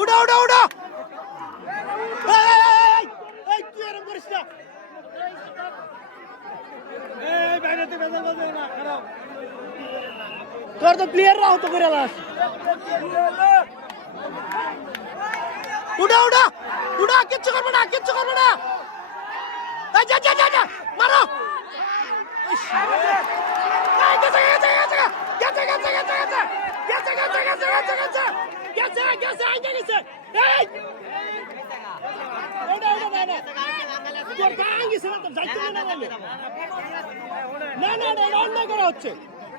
উড়া উড়া উড়া এই বাইরে তো বেজা বাজে না খারাপ। তোর তো প্লেয়াররা আহত করে লাস উঠা উঠা উঠা কিচ্ছু করবে না কিচ্ছু করবে না যা যা যা যা মারো না না না অন্য করা হচ্ছে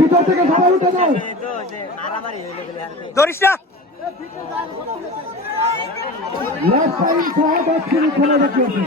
ভিতর থেকে সবাই উঠে দাও ধরিস লেফট সাইড সহ দক্ষিণ খেলে দেখিয়েছে